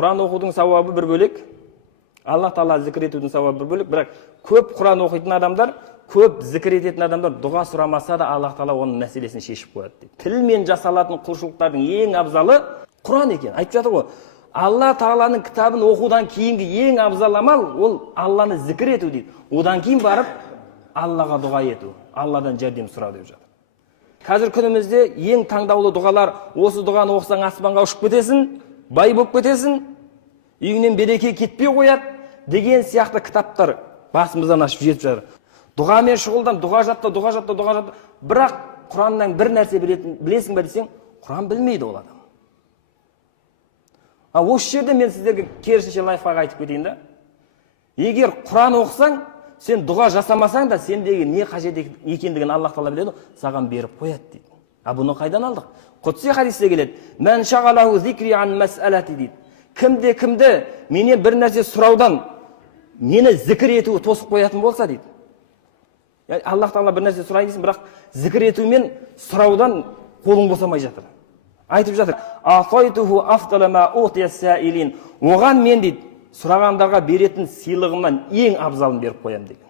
Құран оқудың сауабы бір бөлек, Алла Тағала зікір етудің сауабы бір бөлек, бірақ көп Құран оқитын адамдар, көп зікір ететін адамдар дұға сұрамаса да Алла Тағала оның мәселесін шешіп қояды дейді. Тілмен жасалатын құлшылықтардың ең абзалы Құран екен. Айтып жатыр ғой, Алла Тағаланың кітабын оқудан кейінгі ең абзал амал ол Алланы зікір ету дейді. Одан кейін барып Аллаға дұға ету, Алладан жәрдем сұрау деп жатыр. Қазір күнімізде ең таңдаулы дұғалар, осы дұғаны оқысаң аспанға ұшып кетесің, бай болып кетесің, үйіңнен береке кетпей қояды деген сияқты кітаптар басымыздан ашып жетіп жатыр. Дұғамен шұғылдан, дұға жатта. Бірақ Құраннан бір нәрсе білесің бе десең, Құран білмейді ол адам. Осы жерде мен сіздерге керісінше лайфхак айтып кетейін да. Егер Құран оқысаң, сен дұға жасамасаң да сендегі не қажет екендігін Аллах Тағала біледі, саған беріп қояды дейді. Бұны қайдан алдық? Құдси хадисте келеді. Мән шағалаху зикри ан мәсәләти дейді. Кімді менен бір нәрсе сұраудан мені зікір етуі тосып қоятын болса дейді. Аллах Тағала бір нәрсе сұрайын дейсің, бірақ зікір етумен сұраудан қолың босамай жатыр. Айтып жатыр. Атайтуху афдала ма утия саилин. Оған мен дейді сұрағандарға беретін сыйлығымнан ең абзалын беріп қоямын дейді.